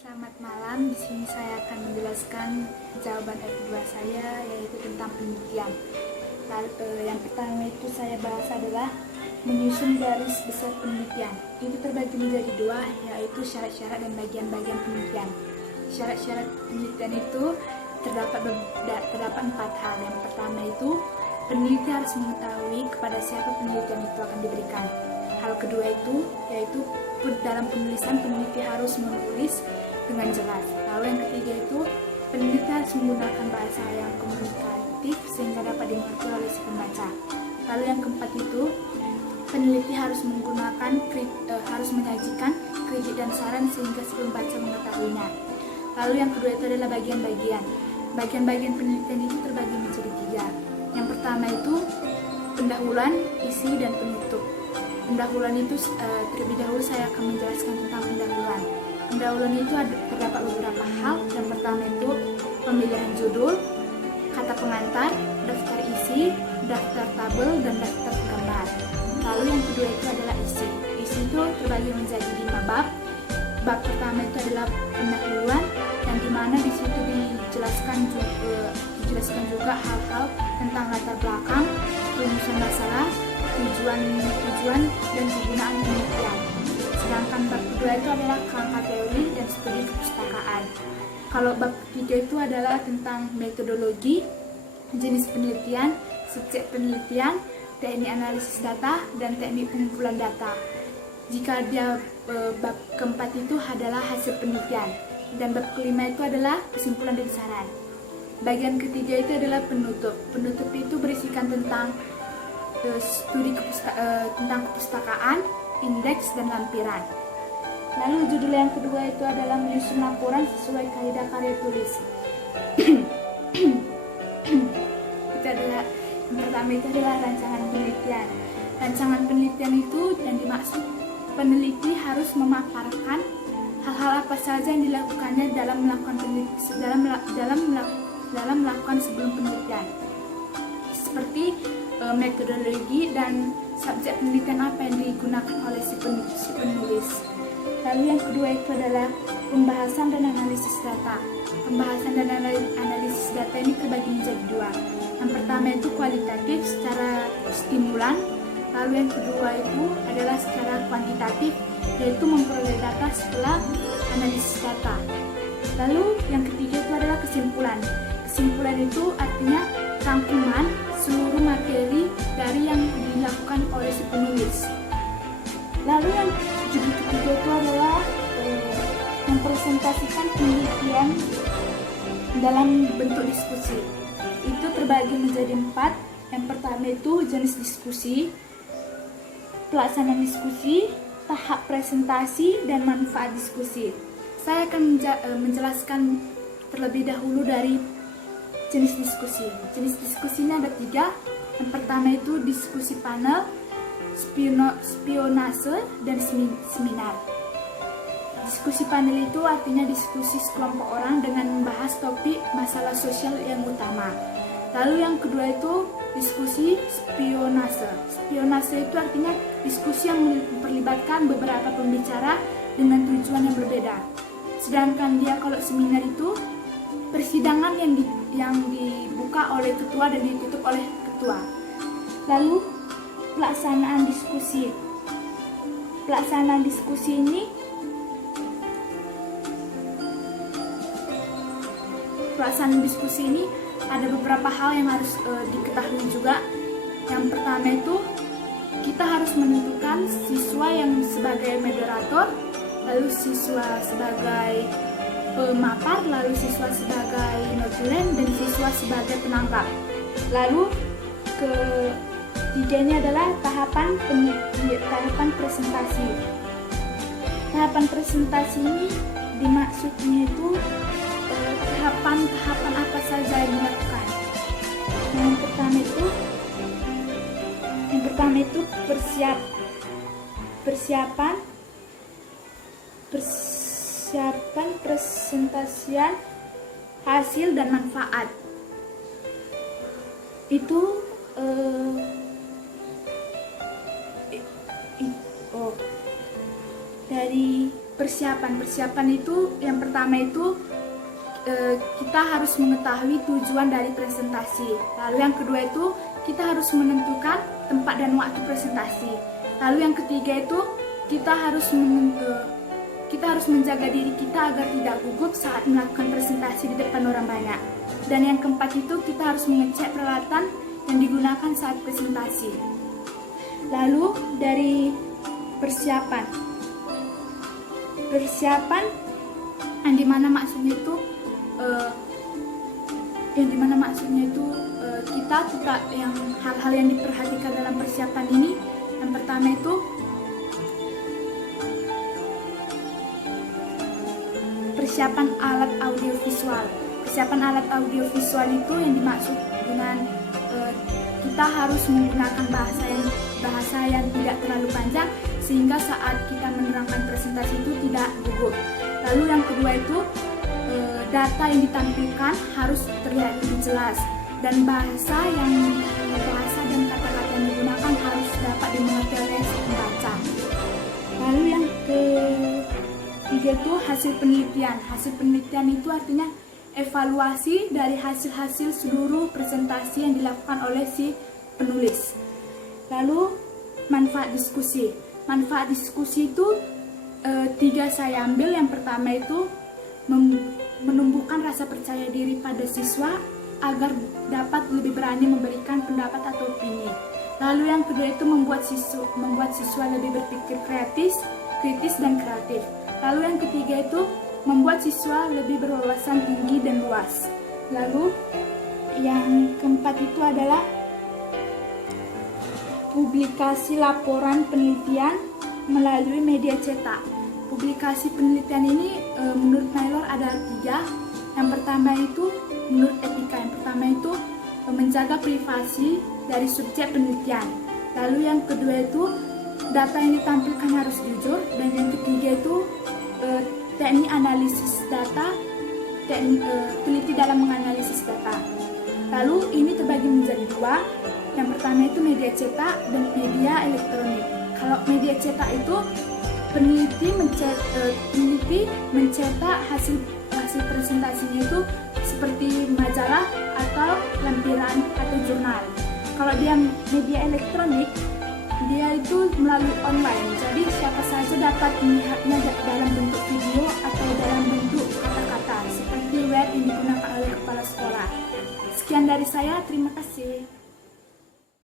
Selamat malam. Di sini saya akan menjelaskan jawaban F2 saya, yaitu tentang penelitian. Yang pertama itu saya bahas adalah menyusun garis besar penelitian. Itu terbagi menjadi dua, yaitu syarat-syarat dan bagian-bagian penelitian. Syarat-syarat penelitian itu terdapat 4 hal. Yang pertama itu peneliti harus mengetahui kepada siapa penelitian itu akan diberikan. Hal kedua itu yaitu dalam penulisan peneliti harus menulis dengan jelas. Lalu yang ketiga itu peneliti harus menggunakan bahasa yang komunikatif sehingga dapat dimengerti oleh si pembaca. Lalu yang keempat itu peneliti harus menyajikan kritik dan saran sehingga si pembaca mengetahuinya. Lalu yang kedua itu adalah bagian-bagian. Bagian-bagian penelitian itu terbagi menjadi 3. Yang pertama itu pendahuluan, isi, dan penutup. Pendahuluan itu terlebih dahulu saya akan menjelaskan tentang pendahuluan. Pendahuluan itu terdapat beberapa hal. Yang pertama itu pemilihan judul, kata pengantar, daftar isi, daftar tabel, dan daftar gambar. Lalu yang kedua itu adalah isi. Isi itu terbagi menjadi 5 bab. Bab pertama itu adalah pendahuluan, yang dimana di situ dijelaskan juga hal-hal tentang latar belakang, rumusan masalah, tujuan dan kegunaan penelitian. Sedangkan bab kedua itu adalah kerangka teori dan studi kepustakaan. Kalau bab ketiga itu adalah tentang metodologi, jenis penelitian, subjek penelitian, teknik analisis data, dan teknik pengumpulan data. Jika bab keempat itu adalah hasil penelitian, dan bab kelima itu adalah kesimpulan dan saran. Bagian ketiga itu adalah penutup. Penutup itu berisikan tentang studi tentang kepustakaan, indeks, dan lampiran. Lalu judul yang kedua itu adalah menyusun laporan sesuai kaidah karya tulis. Yang pertama itu adalah rancangan penelitian. Rancangan penelitian itu yang dimaksud peneliti harus memaparkan hal-hal apa saja yang dilakukannya dalam melakukan sebelum penelitian, seperti metodologi dan subjek penelitian apa yang digunakan oleh si penulis. Lalu yang kedua itu adalah pembahasan dan analisis data. Pembahasan dan analisis data ini terbagi menjadi 2. Yang pertama itu kualitatif secara stimulan, lalu yang kedua itu adalah secara kuantitatif, yaitu memperoleh data setelah analisis data. Lalu yang ketiga itu adalah kesimpulan. Kesimpulan itu artinya rangkuman seluruh materi dari yang dilakukan oleh si penulis. Lalu yang judul ketiga itu adalah mempresentasikan penelitian dalam bentuk diskusi. Itu terbagi menjadi 4. Yang pertama itu jenis diskusi, pelaksanaan diskusi, tahap presentasi, dan manfaat diskusi. Saya akan menjelaskan terlebih dahulu dari jenis diskusi. Jenis diskusinya ada 3. Yang pertama itu diskusi panel, spionase, dan seminar. Diskusi panel itu artinya diskusi sekelompok orang dengan membahas topik masalah sosial yang utama. Lalu yang kedua itu diskusi spionase. Spionase itu artinya diskusi yang memperlibatkan beberapa pembicara dengan tujuan yang berbeda. Sedangkan dia kalau seminar itu persidangan yang dibuka oleh ketua dan ditutup oleh ketua. Lalu pelaksanaan diskusi. Pelaksanaan diskusi ini ada beberapa hal yang harus diketahui juga. Yang pertama itu kita harus menentukan siswa yang sebagai moderator, lalu siswa sebagai pemapar, lalu siswa sebagai notulen, dan siswa sebagai penangkap. Lalu ketiganya adalah tahapan presentasi. Tahapan presentasi ini dimaksudnya itu tahapan apa saja yang dilakukan. Yang pertama itu persiapan presentasian hasil dan manfaat. Itu dari Persiapan itu yang pertama itu kita harus mengetahui tujuan dari presentasi. Lalu yang kedua itu kita harus menentukan tempat dan waktu presentasi. Lalu yang ketiga itu kita harus menjaga diri kita agar tidak gugup saat melakukan presentasi di depan orang banyak. Dan yang keempat itu kita harus mengecek peralatan yang digunakan saat presentasi. Lalu dari persiapan yang dimana maksudnya itu kita yang hal-hal yang diperhatikan dalam persiapan ini. Yang pertama itu persiapan alat audiovisual. Persiapan alat audiovisual itu yang dimaksud dengan kita harus menggunakan bahasa yang tidak terlalu panjang sehingga saat kita menerangkan presentasi itu tidak gugup. Lalu yang kedua itu data yang ditampilkan harus terlihat lebih jelas dan bahasa dan kata-kata yang digunakan harus dapat dimengerti oleh pembaca. Lalu yang ketiga itu hasil penelitian. Hasil penelitian itu artinya evaluasi dari hasil-hasil seluruh presentasi yang dilakukan oleh si penulis. Lalu manfaat diskusi. Manfaat diskusi itu 3 saya ambil. Yang pertama itu menumbuhkan rasa percaya diri pada siswa agar dapat lebih berani memberikan pendapat atau opini. Lalu yang kedua itu membuat siswa lebih berpikir kritis dan kreatif. Lalu yang ketiga itu membuat siswa lebih berwawasan tinggi dan luas. Lalu yang keempat itu adalah publikasi laporan penelitian melalui media cetak. Publikasi penelitian ini menurut Nailor ada 3. Yang pertama itu menurut etika. Yang pertama itu menjaga privasi dari subjek penelitian. Lalu yang kedua itu data yang ditampilkan harus jujur. Dan yang ketiga itu teknik analisis data, teliti dalam menganalisis data. Lalu ini terbagi menjadi 2. Yang pertama itu media cetak dan media elektronik. Kalau media cetak itu peneliti mencetak hasil presentasinya itu seperti majalah atau lampiran atau jurnal. Kalau dia media elektronik, dia itu melalui online. Jadi siapa saja dapat melihatnya dalam bentuk video atau dalam bentuk kata-kata seperti web yang digunakan oleh kepala sekolah. Sekian dari saya, terima kasih.